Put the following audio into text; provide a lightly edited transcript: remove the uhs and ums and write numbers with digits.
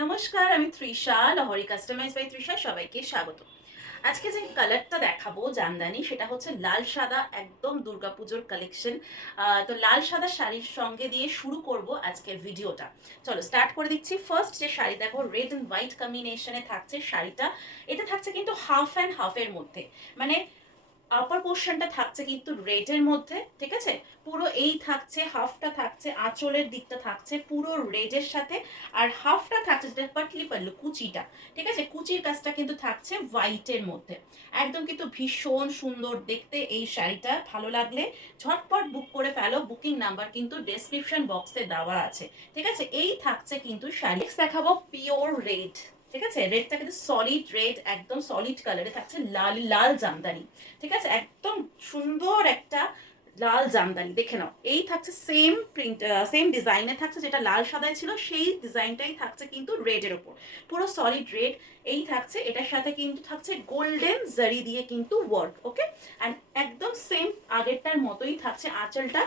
নমস্কার, আমি Trisha, লহরি customise by Trisha, সবাইকে স্বাগত। আজকে যে কালারটা দেখাবো জামদানি, সেটা হচ্ছে লাল সাদা, একদম দুর্গাপুজোর কালেকশন। তো লাল সাদা শাড়ির সঙ্গে দিয়ে শুরু করব আজকের ভিডিওটা। চলো স্টার্ট করে দিচ্ছি। ফার্স্ট যে শাড়ি দেখো, রেড অ্যান্ড হোয়াইট কম্বিনেশনে থাকছে শাড়িটা। এটা থাকছে কিন্তু হাফ অ্যান্ড হাফের মধ্যে, মানে আপার পোর্শনটা থাকছে কিন্তু রেডের মধ্যে, ঠিক আছে। পুরো এই থাকছে, হাফটা থাকছে আঁচলের দিকটা থাকছে পুরো রেডের সাথে, আর হাফটা থাকছে যেটা পাটলি পাল্লু কুচিটা, ঠিক আছে, কুচির কাজটা কিন্তু থাকছে হোয়াইটের মধ্যে। একদম কিন্তু ভীষণ সুন্দর দেখতে এই শাড়িটা। ভালো লাগলে ঝটপট বুক করে ফেলো, বুকিং নাম্বার কিন্তু ডেসক্রিপশন বক্সে দেওয়া আছে, ঠিক আছে। এই থাকছে কিন্তু শাড়ি। Next দেখাবো পিওর রেড, ঠিক আছে। রেডটা কিন্তু সলিড রেড, একদম সলিড কালারে থাকছে, লাল লাল জামদানি, ঠিক আছে। একদম সুন্দর একটা লাল জামদানি, দেখে নাও। এই থাকছে সেম প্রিন্ট, সেম ডিজাইনে থাকছে, যেটা লাল সাদায় ছিল সেই ডিজাইনটাই থাকছে কিন্তু রেডের ওপর, পুরো সলিড রেড। এই থাকছে, এটার সাথে কিন্তু থাকছে গোল্ডেন জারি দিয়ে কিন্তু ওয়ার্ক, ওকে। অ্যান্ড একদম সেম আগেরটার মতোই থাকছে আঁচলটা।